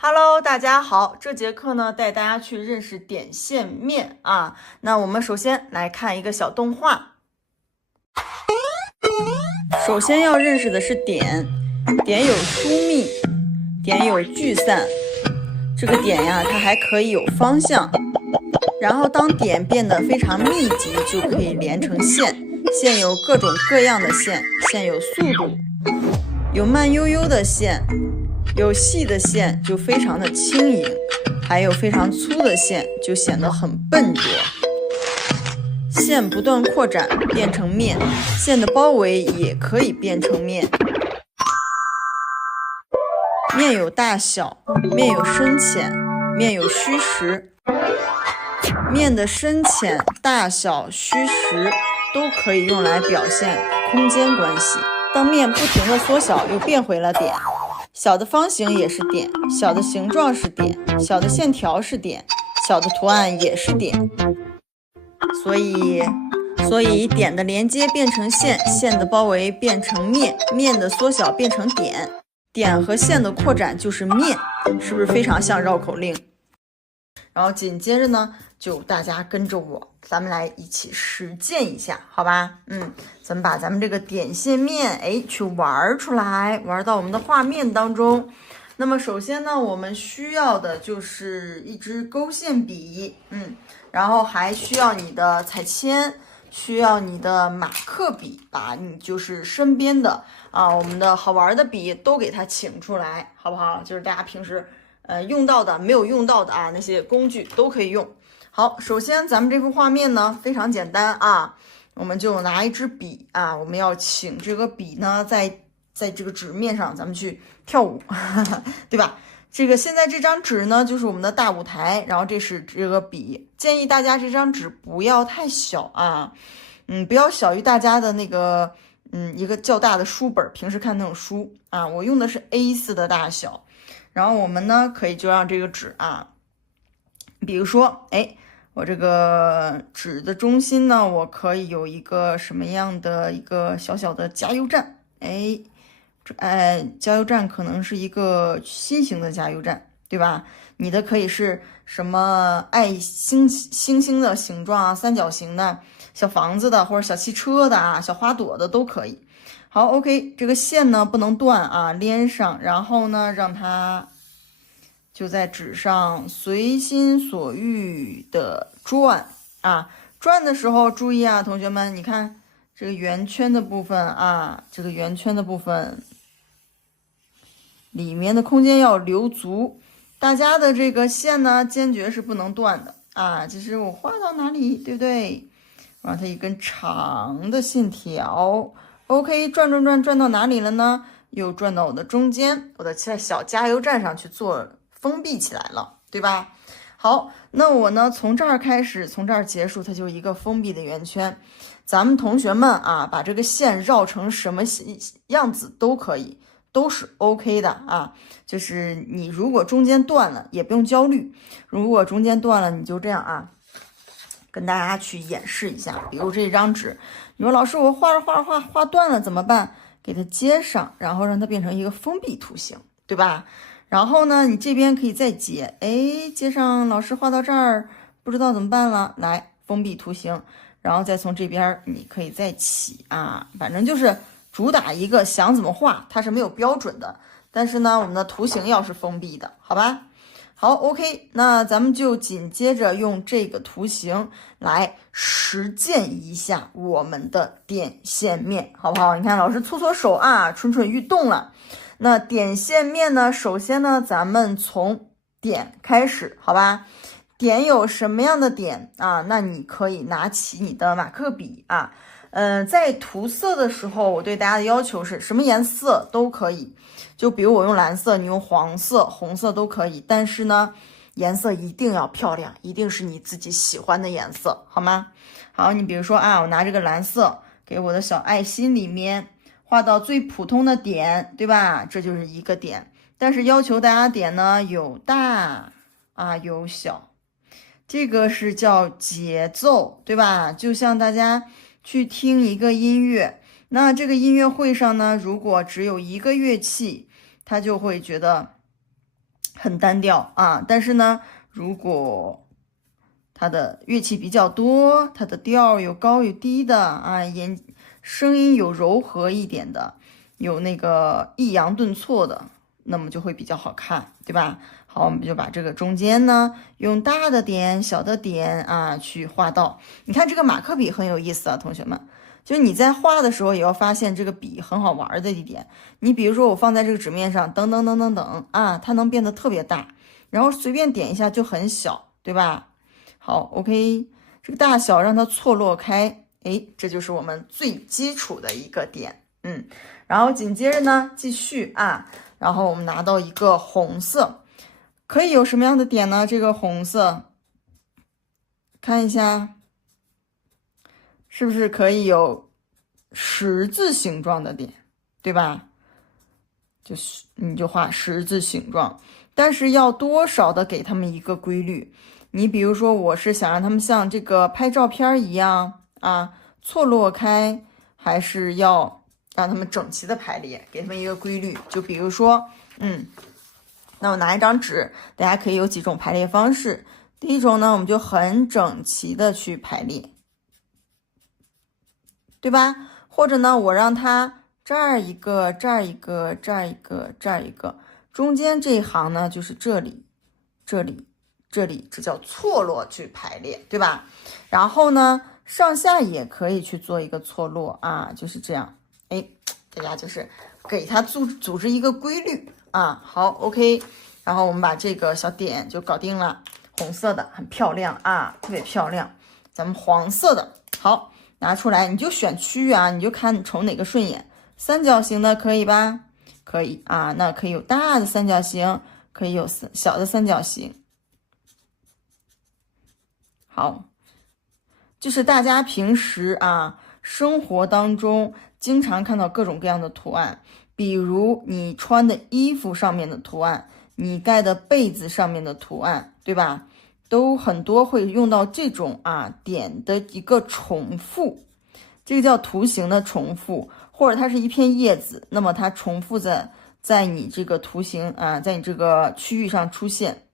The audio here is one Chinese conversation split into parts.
Hello，大家好，这节课呢带大家去认识点线面啊。那我们首先来看一个小动画。首先要认识的是点，点有疏密，点有聚散。这个点呀，它还可以有方向。然后当点变得非常密集，就可以连成线。线有各种各样的线，线有速度，有慢悠悠的线。有细的线就非常的轻盈，还有非常粗的线就显得很笨拙。线不断扩展变成面，线的包围也可以变成面。面有大小，面有深浅，面有虚实。面的深浅、大小、虚实都可以用来表现空间关系。当面不停的缩小，又变回了点。小的方形也是点，小的形状是点，小的线条是点，小的图案也是点。所以点的连接变成线，线的包围变成面，面的缩小变成点，点和线的扩展就是面，是不是非常像绕口令？然后紧接着呢，就大家跟着我，咱们来一起实践一下，好吧？咱们把咱们这个点线面，去玩出来，玩到我们的画面当中。那么首先呢，我们需要的就是一支勾线笔，然后还需要你的彩铅，需要你的马克笔，把你就是身边的我们的好玩的笔都给它请出来，好不好？就是大家平时用到的、没有用到的那些工具都可以用。好，首先咱们这幅画面呢非常简单我们就拿一支笔我们要请这个笔呢在这个纸面上咱们去跳舞，对吧？现在这张纸呢就是我们的大舞台，然后这是这个笔，建议大家这张纸不要太小不要小于大家的那个一个较大的书本，平时看那种书我用的是 A4 的大小。然后我们呢，可以就让这个纸比如说，我这个纸的中心呢，我可以有一个什么样的一个小小的加油站？加油站可能是一个心形的加油站，对吧？你的可以是什么爱星星的形状三角形的小房子的，或者小汽车的小花朵的都可以。好 ，OK， 这个线呢不能断连上，然后呢让它就在纸上随心所欲的转转的时候注意同学们，你看这个圆圈的部分这个圆圈的部分里面的空间要留足，大家的这个线呢坚决是不能断的其实我画到哪里，对不对？我让它一根长的线条。OK， 转到哪里了呢？又转到我的中间，我的小加油站上去做封闭起来了，对吧？好，那我呢从这儿开始，从这儿结束，它就一个封闭的圆圈。咱们同学们把这个线绕成什么样子都可以，都是 OK 的就是你如果中间断了，也不用焦虑。如果中间断了，你就这样跟大家去演示一下。比如这张纸，你说老师我画断了怎么办？给它接上，然后让它变成一个封闭图形，对吧？然后呢你这边可以再接，接上老师画到这儿不知道怎么办了，来封闭图形，然后再从这边你可以再起反正就是主打一个想怎么画它是没有标准的，但是呢我们的图形要是封闭的，好吧？好 OK， 那咱们就紧接着用这个图形来实践一下我们的点线面，好不好？你看老师搓搓手蠢蠢欲动了。那点线面呢，首先呢咱们从点开始，好吧？点有什么样的点那你可以拿起你的马克笔在涂色的时候，我对大家的要求是什么颜色都可以，就比如我用蓝色，你用黄色、红色都可以，但是呢，颜色一定要漂亮，一定是你自己喜欢的颜色，好吗？好，你比如说我拿这个蓝色给我的小爱心里面画到最普通的点，对吧？这就是一个点，但是要求大家点呢有大有小，这个是叫节奏，对吧？就像大家去听一个音乐，那这个音乐会上呢，如果只有一个乐器，他就会觉得很单调啊。但是呢，如果它的乐器比较多，它的调有高有低的啊，声音有柔和一点的，有那个抑扬顿挫的，那么就会比较好看，对吧？好，我们就把这个中间呢，用大的点、小的点啊去画到。你看这个马克笔很有意思啊，同学们，就是你在画的时候也要发现这个笔很好玩的一点。你比如说我放在这个纸面上，等等等等等啊，它能变得特别大，然后随便点一下就很小，对吧？好，OK，这个大小让它错落开，哎，这就是我们最基础的一个点，然后紧接着呢，继续啊，然后我们拿到一个红色，可以有什么样的点呢？这个红色，看一下，是不是可以有十字形状的点，对吧？就是你就画十字形状，但是要多少的给他们一个规律。你比如说，我是想让他们像这个拍照片一样啊，错落开，还是要让他们整齐的排列，给他们一个规律。就比如说，那我拿一张纸，大家可以有几种排列方式。第一种呢，我们就很整齐的去排列，对吧？或者呢，我让它这儿一个，这儿一个，这儿一个，这儿一个，中间这一行呢，就是这里，这里。这里这叫错落去排列，对吧？然后呢，上下也可以去做一个错落啊，就是这样。哎，大家就是给它组织一个规律啊。好 ，OK。然后我们把这个小点就搞定了，红色的很漂亮啊，特别漂亮。咱们黄色的，好，拿出来，你就选区域啊，你就看瞅哪个顺眼。三角形的可以吧？可以啊，那可以有大的三角形，可以有小的三角形。好，就是大家平时啊，生活当中经常看到各种各样的图案，比如你穿的衣服上面的图案，你盖的被子上面的图案，对吧？都很多会用到这种点的一个重复，这个叫图形的重复，或者它是一片叶子，那么它重复在你这个图形在你这个区域上出现。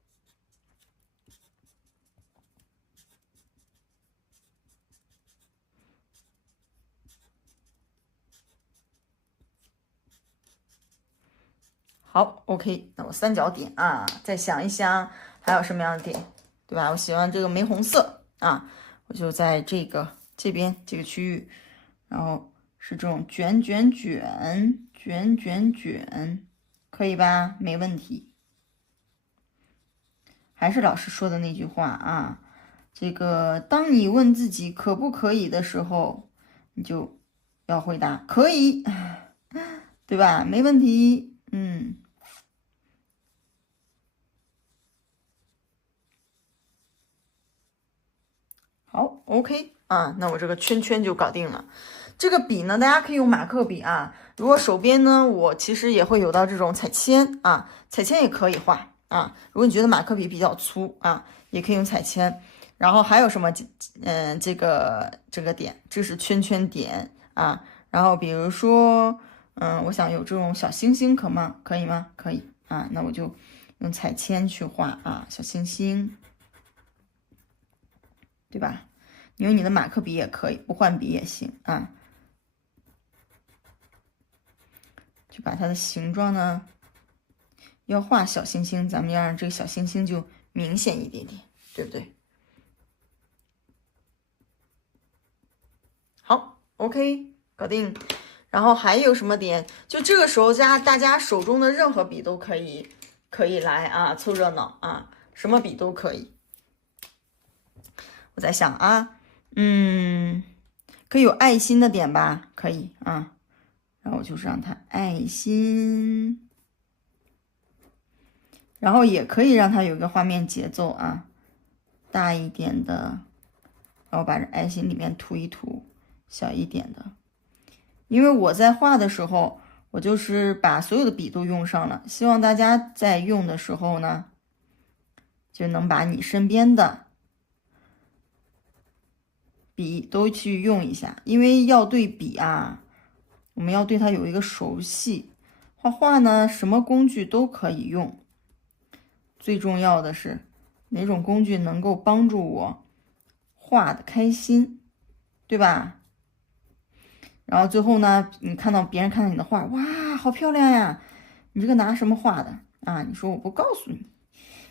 好 ，OK，那我三角点啊，再想一想还有什么样的点，对吧？我喜欢这个玫红色啊，我就在这边这个区域，然后是这种卷，可以吧？没问题。还是老师说的那句话啊，这个当你问自己可不可以的时候，你就要回答可以，对吧？没问题，好，OK 啊，那我这个圈圈就搞定了。这个笔呢，大家可以用马克笔啊。如果手边呢，我其实也会有到这种彩铅啊，彩铅也可以画啊。如果你觉得马克笔比较粗啊，也可以用彩铅。然后还有什么？这个点，这是圈圈点啊。然后比如说，我想有这种小星星，可以吗？可以啊，那我就用彩铅去画啊，小星星。对吧？你用你的马克笔也可以，不换笔也行啊。就把它的形状呢，要画小星星，咱们要让这个小星星就明显一点点，对不对？好 ，OK，搞定。然后还有什么点？就这个时候大家手中的任何笔都可以来啊，凑热闹啊，什么笔都可以。我在想啊。可以有爱心的点吧？可以啊，然后我就是让它爱心，然后也可以让它有一个画面节奏啊，大一点的，然后把这爱心里面涂一涂，小一点的。因为我在画的时候，我就是把所有的笔都用上了，希望大家在用的时候呢，就能把你身边的笔都去用一下，因为要对笔啊，我们要对它有一个熟悉。画画呢，什么工具都可以用，最重要的是哪种工具能够帮助我画的开心，对吧？然后最后呢，你看到别人看到你的画，哇，好漂亮呀！你这个拿什么画的啊？你说我不告诉你，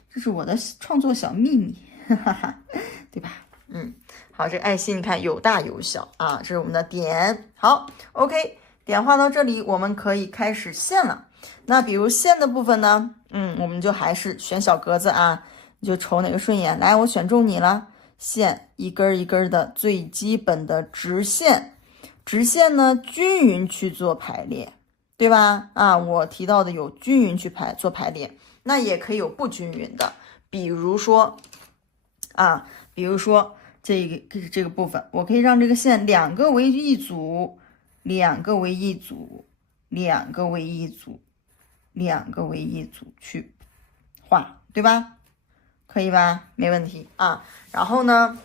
这是我的创作小秘密，哈哈哈，对吧？好，这爱心你看有大有小啊，这是我们的点。好 ，OK， 点画到这里，我们可以开始线了。那比如线的部分呢，我们就还是选小格子啊，你就瞅哪个顺眼。来，我选中你了，线一根一根的最基本的直线，直线呢均匀去做排列，对吧？啊，我提到的有均匀去做排列，那也可以有不均匀的，比如说这个部分，我可以让这个线两个为一组，两个为一组，两个为一组，两个为一组去画，对吧？可以吧？没问题啊。然后呢，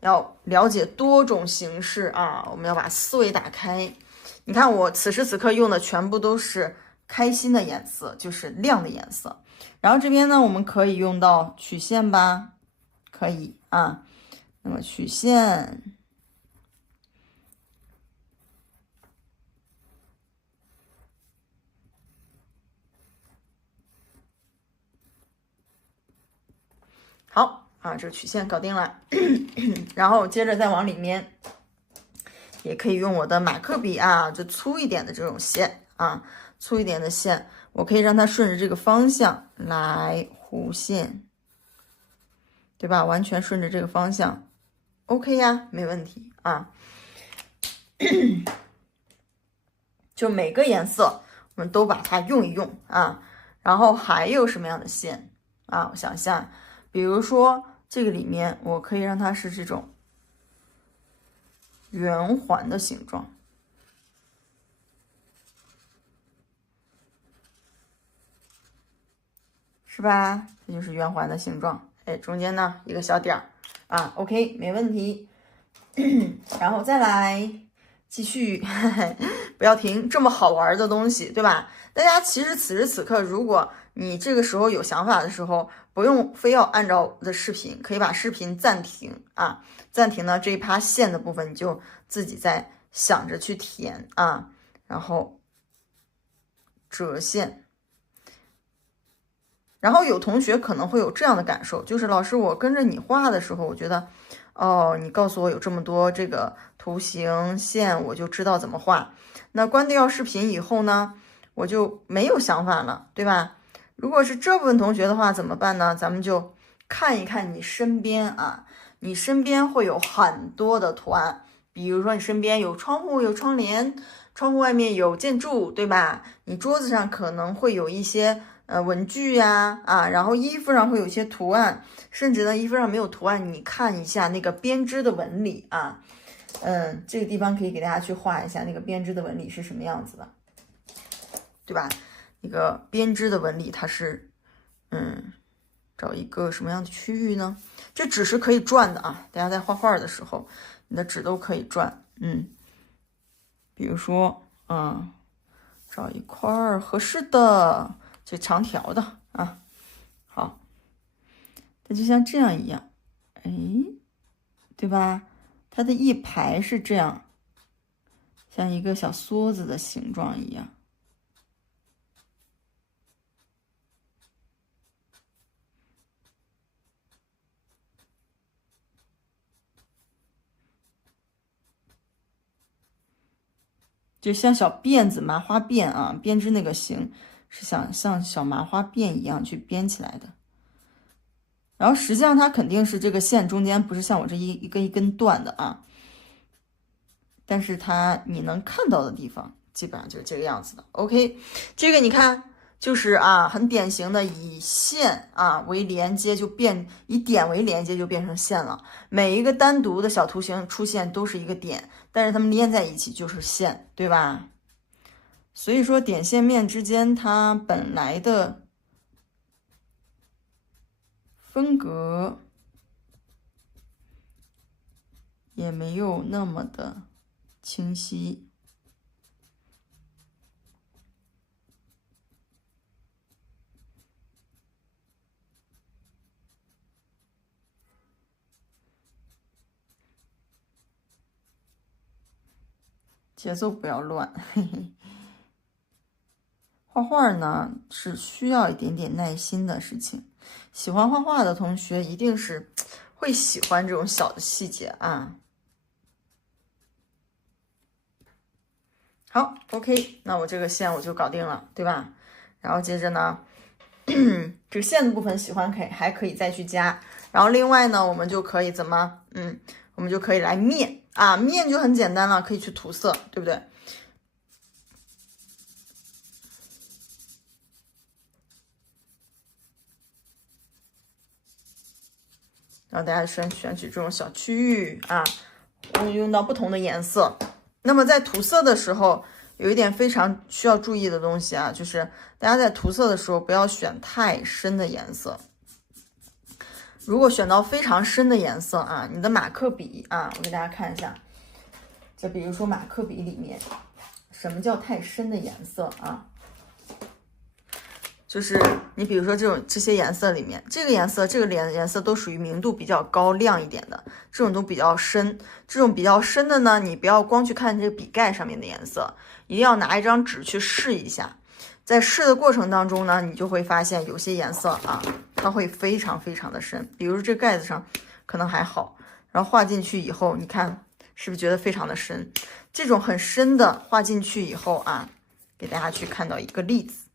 要了解多种形式啊，我们要把思维打开。你看我此时此刻用的全部都是开心的颜色，就是亮的颜色。然后这边呢，我们可以用到曲线吧，可以啊。那么曲线，好啊，这个曲线搞定了。然后接着再往里面，也可以用我的马克笔啊，就粗一点的这种线啊，粗一点的线，我可以让它顺着这个方向来弧线，对吧？完全顺着这个方向 ，OK 呀，没问题啊。就每个颜色我们都把它用一用啊。然后还有什么样的线啊？我想一下，比如说这个里面，我可以让它是这种圆环的形状，是吧？这就是圆环的形状。哎，中间呢一个小点儿啊 ，OK， 没问题。然后再来继续，不要停，这么好玩的东西，对吧？大家其实此时此刻，如果你这个时候有想法的时候，不用非要按照我的视频，可以把视频暂停啊，暂停呢这一趴线的部分，你就自己在想着去填啊，然后折线。然后有同学可能会有这样的感受，就是老师，我跟着你画的时候，我觉得，哦，你告诉我有这么多这个图形线，我就知道怎么画。那关掉视频以后呢，我就没有想法了，对吧？如果是这部分同学的话，怎么办呢？咱们就看一看你身边啊，你身边会有很多的图案，比如说你身边有窗户、有窗帘，窗户外面有建筑，对吧？你桌子上可能会有一些。文具呀，然后衣服上会有一些图案，甚至呢，衣服上没有图案，你看一下那个编织的纹理啊，这个地方可以给大家去画一下那个编织的纹理是什么样子的，对吧？那个编织的纹理它是，找一个什么样的区域呢？这纸是可以转的啊，大家在画画的时候，你的纸都可以转，比如说，找一块合适的。这长条的啊，好，它就像这样一样，哎，对吧？它的一排是这样，像一个小梭子的形状一样。就像小辫子、麻花辫啊，编织那个形是像小麻花辫一样去编起来的。然后实际上它肯定是这个线中间不是像我这一根一根断的啊，但是它你能看到的地方基本上就是这个样子的。OK， 这个你看就是很典型的以线为连接以点为连接就变成线了。每一个单独的小图形出现都是一个点，但是它们连在一起就是线，对吧？所以说点线面之间它本来的分隔也没有那么的清晰。节奏不要乱。嘿嘿。画画呢是需要一点点耐心的事情，喜欢画画的同学一定是会喜欢这种小的细节啊。好 ，OK， 那我这个线我就搞定了，对吧？然后接着呢，这个线的部分喜欢还可以再去加。然后另外呢，我们就可以怎么，我们就可以来面啊，面就很简单了，可以去涂色，对不对？然后大家选取这种小区域啊，我们用到不同的颜色。那么在涂色的时候，有一点非常需要注意的东西啊，就是大家在涂色的时候不要选太深的颜色。如果选到非常深的颜色啊，你的马克笔啊，我给大家看一下，就比如说马克笔里面，什么叫太深的颜色啊？就是你比如说这些颜色里面，这个颜色都属于明度比较高、亮一点的，这种都比较深。这种比较深的呢，你不要光去看这个笔盖上面的颜色，一定要拿一张纸去试一下。在试的过程当中呢，你就会发现有些颜色啊，它会非常非常的深。比如这盖子上可能还好，然后画进去以后，你看是不是觉得非常的深？这种很深的画进去以后啊，给大家去看到一个例子。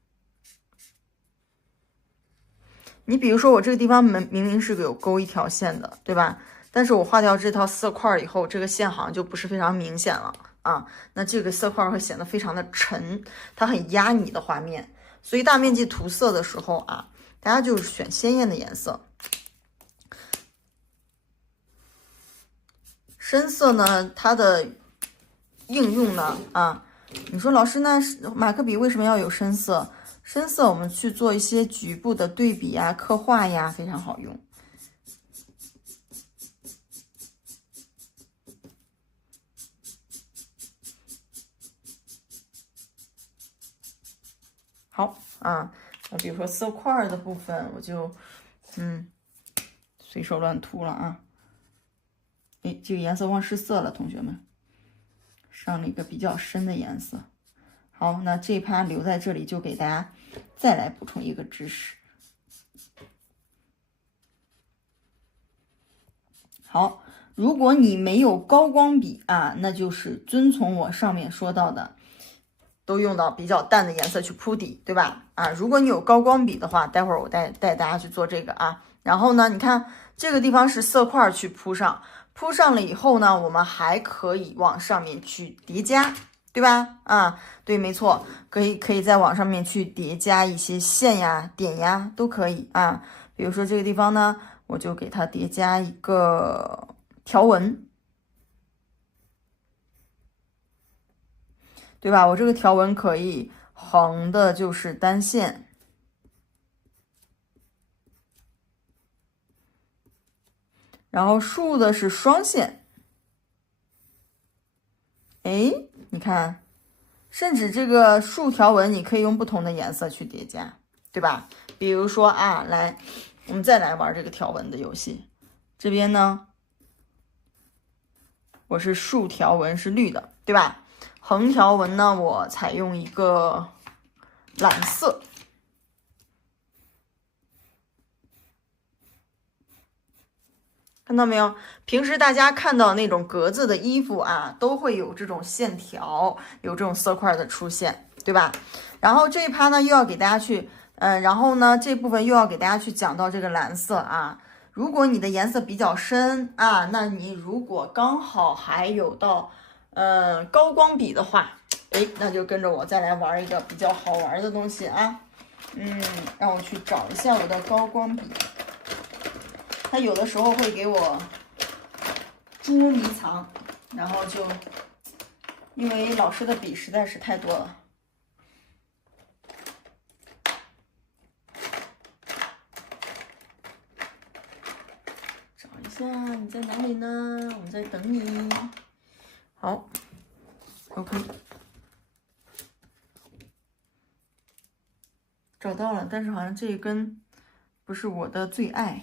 你比如说我这个地方明明是有勾一条线的，对吧？但是我画掉这套色块以后，这个线好像就不是非常明显了啊。那这个色块会显得非常的沉，它很压你的画面。所以大面积涂色的时候啊，大家就是选鲜艳的颜色。深色呢，它的应用呢啊，你说老师，那马克笔为什么要有深色？深色我们去做一些局部的对比呀、刻画呀，非常好用。好啊，那比如说色块的部分，我就随手乱涂了啊。哎，这个颜色忘试色了，同学们，上了一个比较深的颜色。好，那这一趴留在这里，就给大家再来补充一个知识。好，如果你没有高光笔啊，那就是遵从我上面说到的，都用到比较淡的颜色去铺底，对吧？啊，如果你有高光笔的话，待会儿我带大家去做这个啊。然后呢，你看这个地方是色块去铺上，铺上了以后呢，我们还可以往上面去叠加。对吧？啊，对，没错，可以在网上面去叠加一些线呀、点呀，都可以啊。比如说这个地方呢，我就给它叠加一个条纹，对吧？我这个条纹可以横的就是单线，然后竖的是双线。哎，你看。甚至这个竖条纹，你可以用不同的颜色去叠加，对吧？比如说啊，来，我们再来玩这个条纹的游戏。这边呢，我是竖条纹是绿的，对吧？横条纹呢，我采用一个蓝色。看到没有？平时大家看到那种格子的衣服啊，都会有这种线条，有这种色块的出现，对吧？然后这一趴呢，又要给大家去，然后呢，这部分又要给大家去讲到这个蓝色啊。如果你的颜色比较深啊，那你如果刚好还有到，高光笔的话，哎，那就跟着我再来玩一个比较好玩的东西啊。让我去找一下我的高光笔。他有的时候会给我捉迷藏，然后就因为老师的笔实在是太多了。找一下你在哪里呢？我在等你。好 ，OK， 找到了，但是好像这一根不是我的最爱。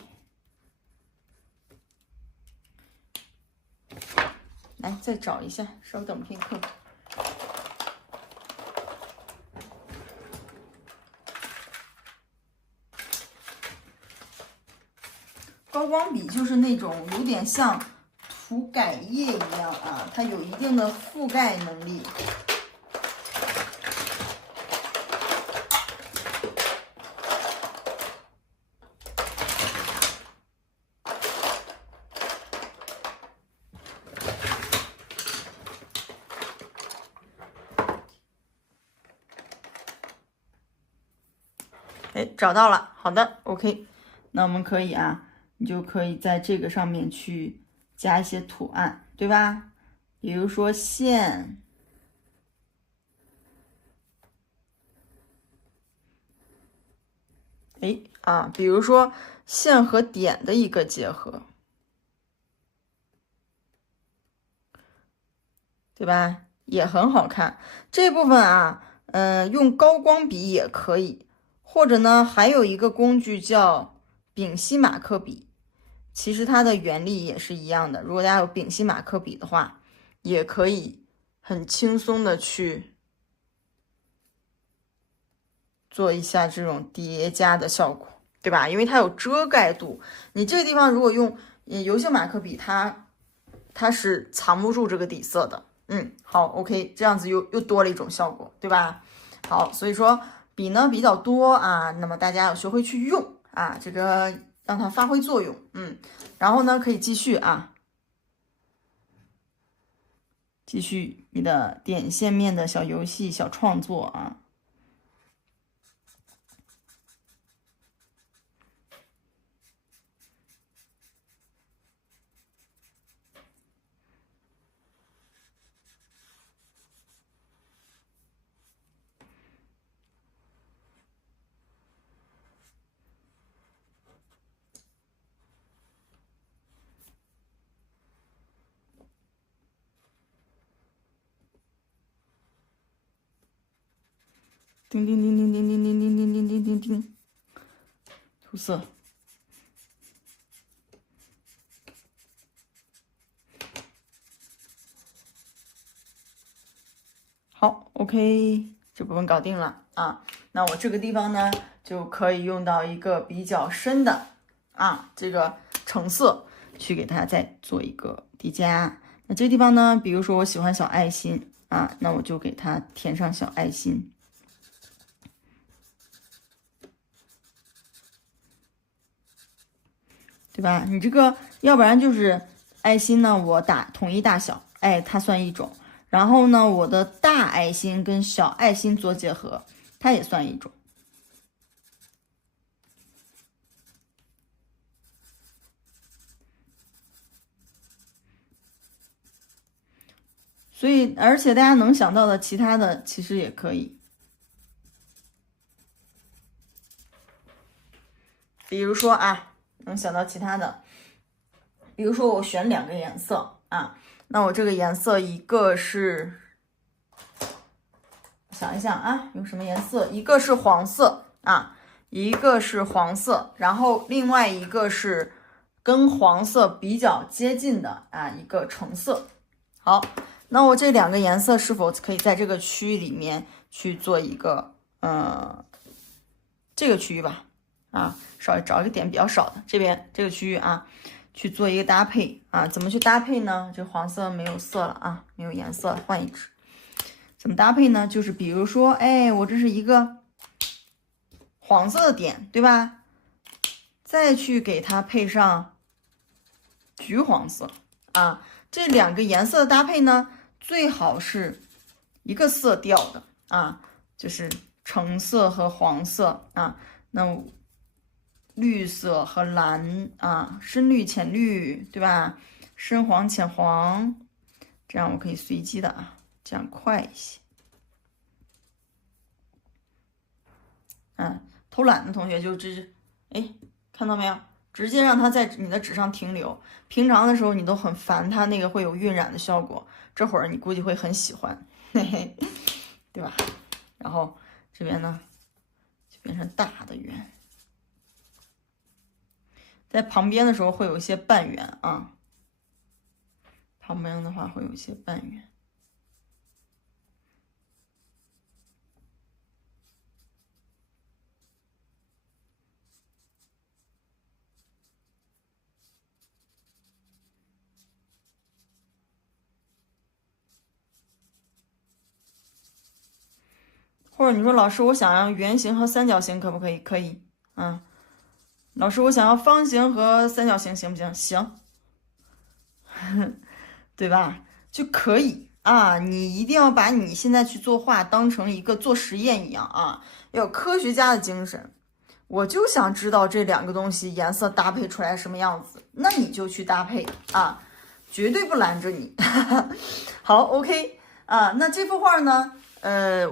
来，再找一下，稍等片刻。高光笔就是那种有点像涂改液一样啊，它有一定的覆盖能力。哎，找到了，好的 ，OK， 那我们可以啊，你就可以在这个上面去加一些图案，对吧？比如说线，哎啊，比如说线和点的一个结合，对吧？也很好看。这部分啊，用高光笔也可以，或者呢，还有一个工具叫丙烯马克笔。其实它的原理也是一样的。如果大家有丙烯马克笔的话，也可以很轻松的去做一下这种叠加的效果，对吧？因为它有遮盖度。你这个地方如果用油性马克笔，它是藏不住这个底色的。好 ，OK， 这样子又多了一种效果，对吧？好，所以说笔呢比较多啊，那么大家要学会去用啊，这个让它发挥作用。然后呢可以继续啊，继续你的点线面的小游戏、小创作啊。叮叮叮叮叮叮叮叮叮叮叮叮，涂色。好 ，OK， 这部分搞定了啊。那我这个地方呢，就可以用到一个比较深的这个橙色，去给它再做一个叠加。那这个地方呢，比如说我喜欢小爱心啊，那我就给它填上小爱心。对吧？你这个要不然就是爱心呢，我打统一大小，哎，它算一种。然后呢，我的大爱心跟小爱心做结合，它也算一种。所以，而且大家能想到的其他的，其实也可以。比如说啊，能想到其他的，比如说我选2个颜色啊，那我这个颜色一个是，想一想啊，有什么颜色？一个是黄色啊，一个是黄色，然后另外一个是跟黄色比较接近的一个橙色。好，那我这2个颜色是否可以在这个区域里面去做一个这个区域吧稍微找一个点比较少的这边这个区域去做一个搭配怎么去搭配呢？这黄色没有色了没有颜色，换一支。怎么搭配呢？就是比如说，哎，我这是一个黄色的点，对吧？再去给它配上橘黄色这2个颜色的搭配呢，最好是一个色调的就是橙色和黄色那绿色和蓝深绿、浅绿，对吧？深黄、浅黄，这样我可以随机的这样快一些。偷懒的同学就看到没有？直接让它在你的纸上停留。平常的时候你都很烦它那个会有晕染的效果，这会儿你估计会很喜欢，嘿嘿，对吧？然后这边呢就变成大的圆，在旁边的时候会有一些半圆旁边的话会有一些半圆。或者你说老师，我想要圆形和三角形，可不可以？可以。老师，我想要方形和三角形，行不行？行，对吧？就可以啊。你一定要把你现在去作画当成一个做实验一样啊，要有科学家的精神。我就想知道这2个东西颜色搭配出来什么样子，那你就去搭配啊，绝对不拦着你。好 ，OK 啊，那这幅画呢？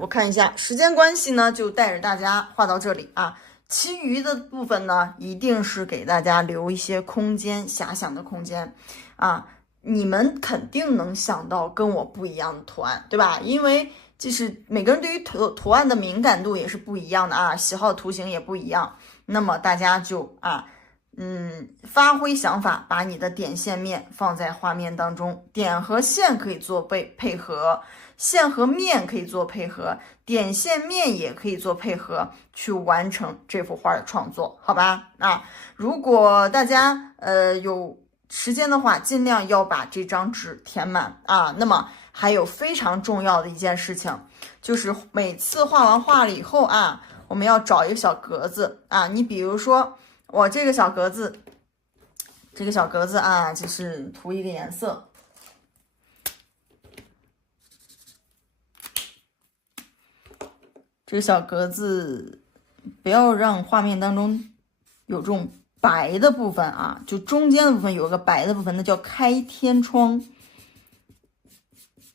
我看一下，时间关系呢，就带着大家画到这里啊。其余的部分呢，一定是给大家留一些空间，遐想的空间啊。你们肯定能想到跟我不一样的图案，对吧？因为就是每个人对于图案的敏感度也是不一样的啊，喜好图形也不一样。那么大家就发挥想法，把你的点线面放在画面当中，点和线可以做配合，线和面可以做配合，点线面也可以做配合，去完成这幅画的创作，好吧？如果大家有时间的话，尽量要把这张纸填满啊。那么还有非常重要的一件事情，就是每次画完画了以后啊，我们要找一个小格子啊。你比如说我这个小格子，啊，就是涂一个颜色。这个小格子不要让画面当中有这种白的部分啊，就中间的部分有一个白的部分，那叫开天窗，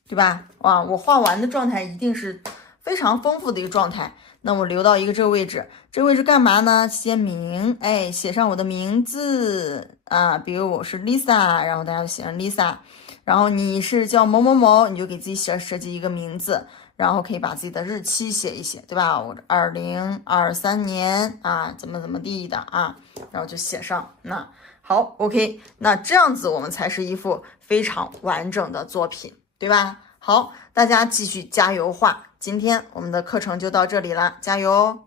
对吧？哇，我画完的状态一定是非常丰富的一个状态。那我留到一个这个位置，这个位置干嘛呢？签名，写上我的名字啊，比如我是 Lisa， 然后大家就写上 Lisa， 然后你是叫某某某，你就给自己设计一个名字，然后可以把自己的日期写一写，对吧？我2023年啊，怎么地的啊，然后就写上。那好 ，OK， 那这样子我们才是一幅非常完整的作品，对吧？好，大家继续加油画。今天我们的课程就到这里了，加油哦！